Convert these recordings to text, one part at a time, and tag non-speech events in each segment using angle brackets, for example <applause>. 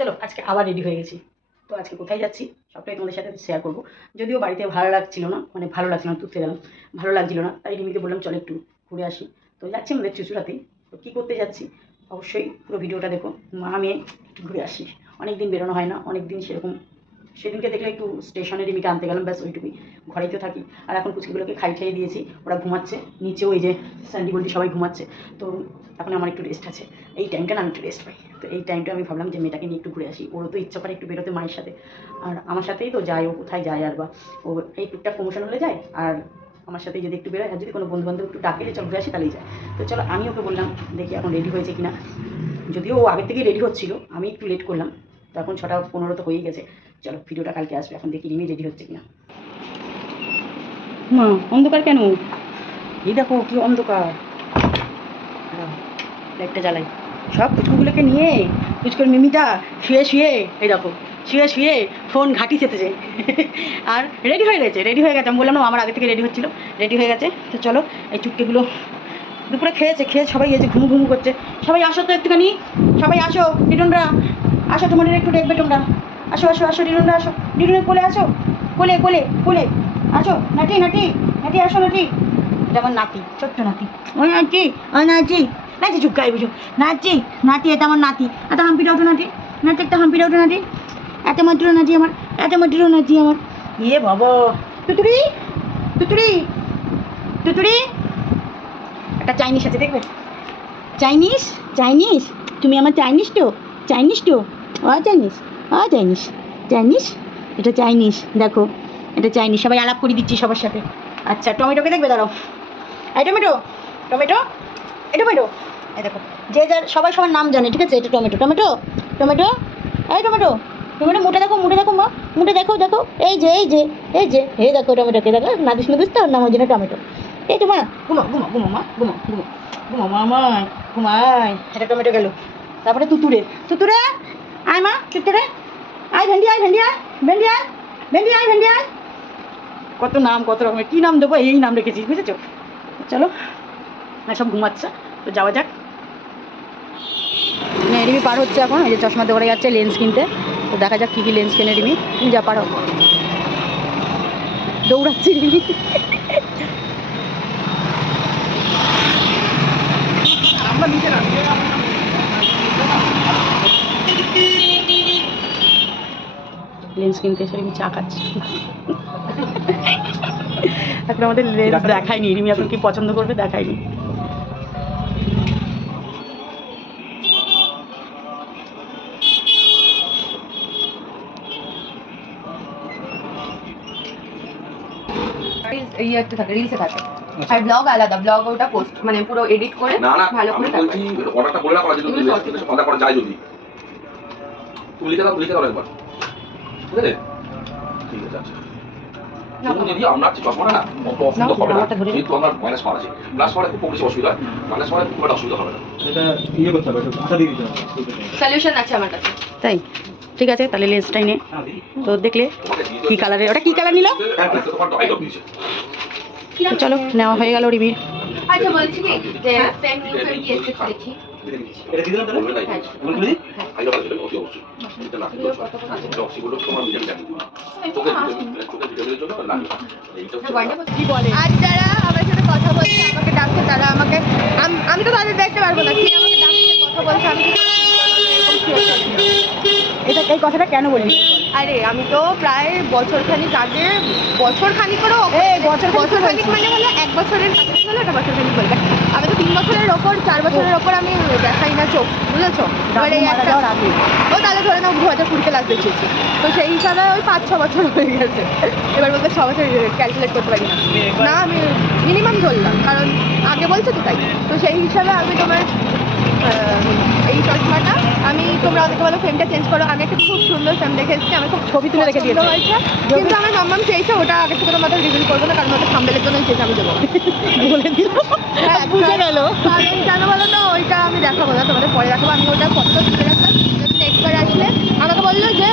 চলো, আজকে আবার রেডি হয়ে গেছি। তো আজকে কোথায় যাচ্ছি, সবটাই তোমাদের সাথে শেয়ার করব। যদিও বাড়িতে ভালো লাগছিল না মানে ভালো লাগছিল না, তুলতে গেলাম, ভালো লাগছিল না, তাই রিমিকে বললাম, চলো একটু ঘুরে আসি। তো যাচ্ছি আমাদের চুচুড়াতেই তো কী করতে যাচ্ছি, অবশ্যই পুরো ভিডিওটা দেখো, মা মেয়ে, একটু ঘুরে আসি। অনেক দিন বেরোনো হয় না অনেক দিন সেরকম সেদিনকে দেখলে একটু স্টেশনে রিমিকে আনতে গেলাম, ব্যাস ওইটুকুই। ঘরেই তো থাকি। আর এখন কুচকিগুলোকে খাই খাইয়ে দিয়েছি, ওরা ঘুমাচ্ছে। নিচেও এই যে স্যান্ডি বলতে সবাই ঘুমাচ্ছে। তো এখন আমার একটু রেস্ট আছে। এই টাইমটা না আমি একটু রেস্ট পাই। তো এই টাইমটা আমি ভাবলাম যে মেয়েটাকে নিয়ে একটু ঘুরে আসি। ওরও তো ইচ্ছা করে একটু বেরোতে মায়ের সাথে। আর আমার সাথেই তো যায়, ও কোথায় যায় আর বা। ও এই টুকটাক প্রমোশন হলে যায়। আর আমার সাথে যদি একটু বেরোয়, আর যদি কোনো বন্ধু বান্ধব একটু ডাকে যে চল ঘুরে আসি, তাহলেই যায়। তো চলো, আমি ওকে বললাম, দেখি এখন রেডি হয়েছে কিনা। যদিও ও আগের থেকেই রেডি হচ্ছিল, আমি একটু লেট করলাম। তো এখন ছটা পনেরো তো হয়েই গেছে। চলো ভিডিওটা কালকে আসবে এখন দেখি রিমি রেডি হচ্ছে কিনা। মা অন্ধকার কেন? এই দেখো কি অন্ধকার। লাইটটা জ্বালাই। সব পুচকুগুলোকে নিয়ে পুচকুর মিমিটা শুয়ে শুয়ে এই দেখো শুয়ে শুয়ে ফোন ঘাটি চেতেছে আর রেডি হয়ে গেছে রেডি হয়ে গেছে। আমি বললাম না আমার আগে থেকে রেডি হচ্ছিল রেডি হয়ে গেছে। তো চলো এই চুটকিগুলো দুপুরে খেয়েছে খেয়ে সবাই এই যে ঘুমু ঘুমু করছে। সবাই আসো তো একটুখানি সবাই আসো রিটনরা আসো তোমাদের একটু দেখবে তোমরা। আসো আসো আসো রিটনরা আসো। রিটনের কোলে আসো কোলে কোলে কোলে। আসো নাটি নাটি নাটি আসো নাটি এটা আমার নাতি, ছোট্ট নাতি। ওই নাতি ওই নাতি। নাতি, চুপ গায়ে বুঝো নাতি নাতি, এটা আমার নাতি। এত হাম্পিটা ওঠো, নাতি। নাতি, একটা হাম্পিটা ওঠো, নাতি। এত মাত্র নাতি আমার, এত মাত্র নাতি আমার। ইয়ে বাবা। তুতুরি তুতুরি তুতুরি একটা চাইনিজ আছে, দেখবে? Chinese Chinese. তুমি আমার চাইনিজ তো? চাইনিজ তো? অ চাইনিজ। অ চাইনিজ চাইনিজ এটা চাইনিজ দেখো। এটা চাইনিজ সবাই আলাপ করে দিচ্ছি সবার সাথে। আচ্ছা টমেটোকে দেখবে? দাঁড়াও। এই টমেটো টমেটো, এই টমেটো। এই দেখো, যে যার, সবাই সবার নাম জানে, ঠিক আছে? এটা টমেটো। টমেটো টমেটো, এই টমেটো। টমেটো মুটে দেখো মুটে দেখো, মা। মুটে দেখো দেখো। এই যে এই যে এই যে, এই দেখো টমেটোকে। দেখো, নাদিস নাদিস তো নাম ওই টমেটো। এই তো মা, ঘুমো ঘুমো ঘুমো, মা, ঘুমো ঘুমো। মা মামাই ঘুমাই। এটা টমেটো গেল। তারপরে তুতুরে। তুতুরে, আয় মা, তুতুরে। আয় ভেন্ডি আয় ভেন্ডি আয়। ভেন্ডি আয়। ভেন্ডি আয় ভেন্ডি, আয়। কত নাম, কত রকমের, কী নাম দেবো? এই নাম রেখেছিস, বুঝেছ? চলো না সব ঘুমাচ্ছে, তো যাওয়া যাক। রিমি পার হচ্ছে এখন, এই যে চশমা দোকানে যাচ্ছে লেন্স কিনতে। তো দেখা যাক কী কী লেন্স কেনে তুমি যা পারো। দৌড়াচ্ছি রিমি লেন্স কিনতে এসে রিমি চা খাচ্ছে। এখন আমাদের লেন্স দেখায়নি রিমি এখন কি পছন্দ করবে দেখায়নি। থাকে রিলসে থাকে। আর ব্লগ আলাদা ব্লগ ওটা পোস্ট মানে পুরো এডিট করে ভালো করে তারপরে অর্ডারটা বলে রাখো যদি তুমি তুমি short লিখে সন্ধ্যা করা যায় যদি। তুমি লিখে দাও লিখে দাও একবার। ঠিক আছে ঠিক আছে আচ্ছা শুনুন দিদি আপনার চশমাটা না অত অসুবিধা হবে না। যেহেতু আমার মাইনাস পাওয়া আছে। প্লাস পাওয়ার খুব বেশি অসুবিধা হয়। মাইনাস পাওয়ার খুব একটা অসুবিধা হবে না। এটা ইয়ে করতে হবে একটু দিয়ে দিতে হবে সলিউশন আছে আমার কাছে। তাই? ঠিক আছে তাহলে লেন্সটাই নে। হ্যাঁ তো দেখলে কি কালারের ওটা কি কালার নিল? চলো নেওয়া হয়ে গেল রিমির আচ্ছা বলছি কি যে দেখি। এটা দিয়ে দিলাম তাহলে? বলবে নাই হ্যাঁ। আইলো অতি অবশ্যই। এটা না জন্য লাগে এইটা কি বলে? আজ যারা আমার সাথে কথা বলছে আমাকে ডাকছে তারা আমাকে আমি তো তাদের দেখতে পারব না কে আমাকে ডাকছে কথা বলছে আমি। এটা এই কথাটা কেন বললি আরে আমি তো প্রায় বছর খানিক আগে বছর খানিক করেও বছর বছর খানিক মানে হলো এক বছরের কাছাকাছি হলো এটা বছর খানিক বলবে আমি তো তিন বছরের ওপর চার বছরের ওপর আমি দেখাই না চোখ বুঝেছ? এবার এই একটা ও তাহলে ধরে নাও দু হাজার কুড়িতে লাস্ট দেখেছি তো সেই হিসাবে ওই পাঁচ ছ বছর হয়ে গেছে। এবার বলতে ছ বছর ক্যালকুলেট করতে পারি না। আমি মিনিমাম ধরলাম কারণ আগে বলছো তো তাই। তো সেই হিসাবে আমি তোমার এই চশমাটা আমি তোমরা অনেকে বলো ফ্রেমটা চেঞ্জ করো। আমি একটা খুব সুন্দর ফ্রেম দেখে এসেছি আমি খুব ছবি তুলে রেখে দিয়েছি। হয়েছে। কিন্তু আমার মাম্মাম চেয়েছে ওটা আগে থেকে তোমাদের রিভিল করব না কারণ ওটা সাম্বেলের জন্যই চেয়েছে আমি দেবো <laughs> বলে দিল। হ্যাঁ, বুঝে গেল। কারণ কেন বলো না ওইটা আমি দেখাবো না তোমাদের পরে দেখাবো আমি ওটা ফটো তুলে রাখলাম নেক্সট বার আসলে আমাকে বলল যে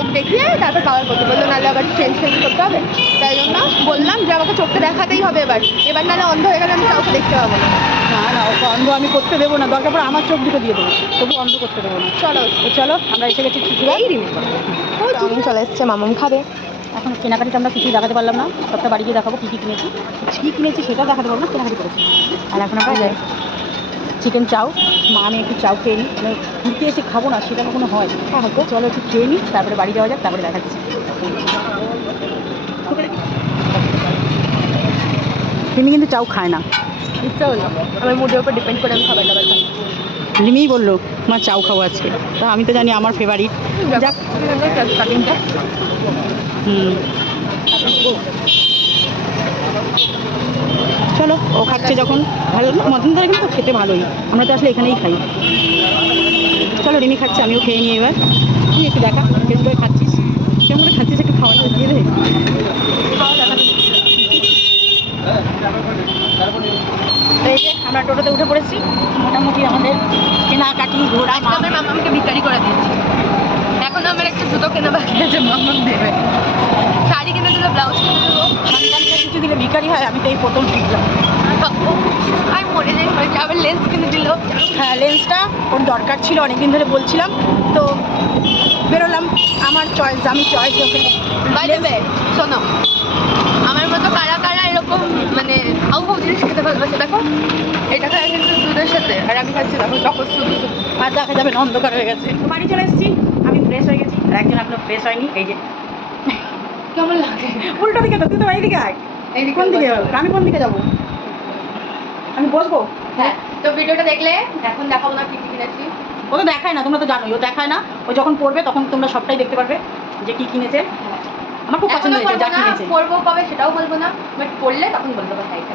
চোখ দেখিয়ে তারপর পাওয়ার করতে। বলল নাহলে আবার চেঞ্জ চেঞ্জ করতে হবে। তাই জন্য বললাম যে আমাকে চোখটা দেখাতেই হবে এবার। এবার নাহলে অন্ধ হয়ে গেলে আমি কাউকে দেখতে পাবো না। না না ওকে অন্ধ আমি করতে দেবো না। দরকার পড়ে আমার চোখ দুটো দিয়ে দেবো। তবু অন্ধ করতে দেবো না। চলো। চলো আমরা এসে গেছি চুচুড়া মামুন চলে এসছে মামুন খাবে। এখন কেনাকাটিটা আমরা কিছুই দেখাতে পারলাম না। সবটা বাড়ি গিয়ে দেখাবো কী কী কিনেছি। কী কিনেছি সেটা দেখাতে পারব না কেনাকাটি করেছি। আর এখন আমরা যাই। চিকেন চাউ মা আমি একটু চাউ খেয়ে নিই মানে ঘুরতে এসে খাব না সেটা কখনো হয় হ্যাঁ হয়তো চলো একটু খেয়ে নিই তারপরে বাড়ি যাওয়া যাক তারপরে দেখাচ্ছি। তিনি কিন্তু চাউ খায় না। ইচ্ছা হলো। আমার মুডের উপর ডিপেন্ড করে আমি খাবার দাবার খাই রিমিই বলল মা চাউ খাব আজকে। তা আমি তো জানি আমার ফেভারিট যাক। হুম। চলো ও খাচ্ছে যখন। ভালো মদন দার কিন্তু খেতে ভালোই। আমরা তো আসলে এখানেই খাই। চলো রিমি খাচ্ছে আমিও খেয়ে নিই এবার। তুই একটু দেখা কেমন করে খাচ্ছিস? কেমন করে খাচ্ছিস একটু খাওয়াটা দিয়ে দে। খাওয়া। এই যে আমরা টোটোতে উঠে পড়েছি। মোটামুটি আমাদের কেনাকাটি ঘোরা আমার মামাকে ভিকারি করে দিয়েছি। এখন আমার একটা জুতো কেনা বাকি আছে মামাম দেবে। শাড়ি কিনে দিলে ব্লাউজ কিনে দেবো কিছু দিলে ভিকারি হয় আমি তো এই প্রথম শিখলাম। আমি মরে যাই হয়েছে আবার লেন্স কিনে দিল। হ্যাঁ লেন্সটা ওর দরকার ছিল অনেকদিন ধরে বলছিলাম। তো বেরোলাম আমার চয়েস আমি চয়েস ওকে বাই দেবে শোনো আমার মতো কারা কারা এরকম মানে হাউ হাউ জিনিস খেতে ভালোবাসে দেখো। এটা খায় কিন্তু দুধের সাথে আর আমি খাচ্ছি দেখো টকর শুধু আর দেখা যাবে অন্ধকার হয়ে গেছে। বাড়ি চলে এসেছি আমি ফ্রেশ হয়ে গেছি আর একজন এখনও ফ্রেশ হয়নি এই যে। কেমন লাগে? উল্টো দিকে তো তুই তো আয়। কোন দিকে আমি কোন দিকে যাব? আমি বসবো? হ্যাঁ তো ভিডিওটা দেখলে এখন দেখাবো না কি কি কিনেছি। ও তো দেখায় না তোমরা তো জানোই ও দেখায় না। ও যখন পড়বে তখন তোমরা সবটাই দেখতে পারবে যে কি কিনেছে। আমার খুব পছন্দ হয়েছে যা কিনেছে। করব কবে সেটাও বলব না বাট পড়লে তখন বলব কোথায় এটা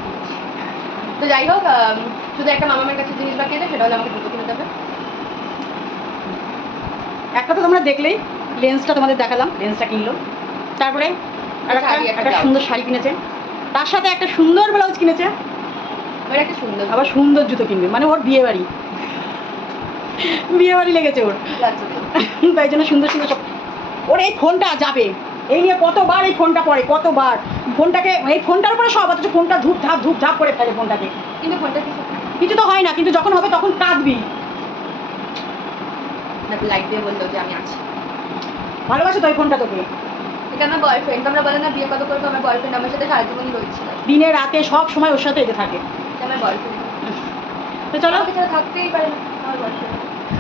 তো যাই হোক শুধু একটা মামামের কাছে জিনিস বাকি আছে সেটা হলে আমাকে দুটো কিনে দেবে। একটা তো তোমরা দেখলেই লেন্সটা তোমাদের দেখালাম লেন্সটা কিনলো। তারপরে একটা। সুন্দর শাড়ি কিনেছে। তার সাথে একটা সুন্দর ব্লাউজ কিনেছে। একটা সুন্দর। আবার সুন্দর জুতো কিনবে। মানে ওর বিয়ে বাড়ি। বিয়ে বাড়ি লেগেছে ওর। তাই জন্য সুন্দর সুন্দর সব ওর এই ফোনটা যাবে। এই নিয়ে কতবার এই ফোনটা পড়ে কতবার? ফোনটাকে এই ফোনটার উপরে সব অথচ ফোনটা ধূপ ধাপ ধূপ ধাপ করে ফেলে ফোনটাকে। কিন্তু ফোনটা কিছু তো হয় না কিন্তু যখন হবে তখন কাঁদবি। লাইক দিয়ে বলল যে আমি আছি। ভালোবাসো তো ওই ফোনটা তোকে। এটা আমার বয়ফ্রেন্ড তোমরা বলে না বিয়ে কত করব? আমার বয়ফ্রেন্ড আমার সাথে সারা জীবনই রয়েছে। দিনে রাতে সব সময় ওর সাথে এটা থাকে। এটা আমার বয়ফ্রেন্ড তো চলো। ছাড়া থাকতেই পারে না আমার বয়ফ্রেন্ড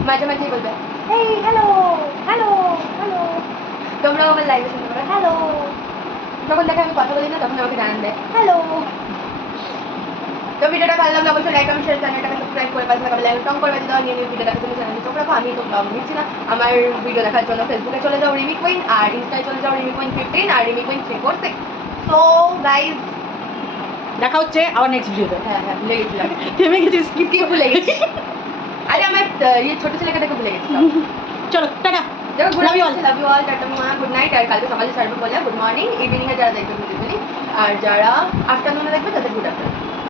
মাঝে মাঝেই বলবে এই হ্যালো হ্যালো হ্যালো তোমরাও আমার লাইভে শুনতে পারো। হ্যালো যখন দেখে আমি কথা বলি না তখন আমাকে জানান দেয় হ্যালো ভিডিওটা ভালো লাগলে অবশ্যই লাইক কমেন্ট শেয়ার চ্যানেলটাকে সাবস্ক্রাইব করে পাশে থাকা বেল টং করে বাজিয়ে দাও নিয়ে নিউ ভিডিও দেখার জন্য চ্যানেলটি চোখ রাখো। আমি তো কাম নিচ্ছি না। আমার ভিডিও দেখার জন্য ফেসবুকে চলে যাও রিমি কুইন আর ইনস্টায় চলে যাও রিমি কুইন ফিফটিন আর Rimi queen three four six so guys দেখা হচ্ছে আবার নেক্সট ভিডিওতে হ্যাঁ হ্যাঁ ভুলে গেছিলাম <laughs> থেমে গেছি স্কিপ কি ভুলে গেছি। <laughs> আরে আমার ইয়ে ছোট ছেলেকে দেখে ভুলে গেছি। সব। চলো টাটা। দেখো good Love you all. Love you all tata মা গুড নাইট আর কালকে সকালে সার্ভে বলে গুড মর্নিং ইভিনিং এ যারা দেখবে গুড ইভিনিং আর যারা আফটারনুনে দেখবে তাদের গুড আফটারনুন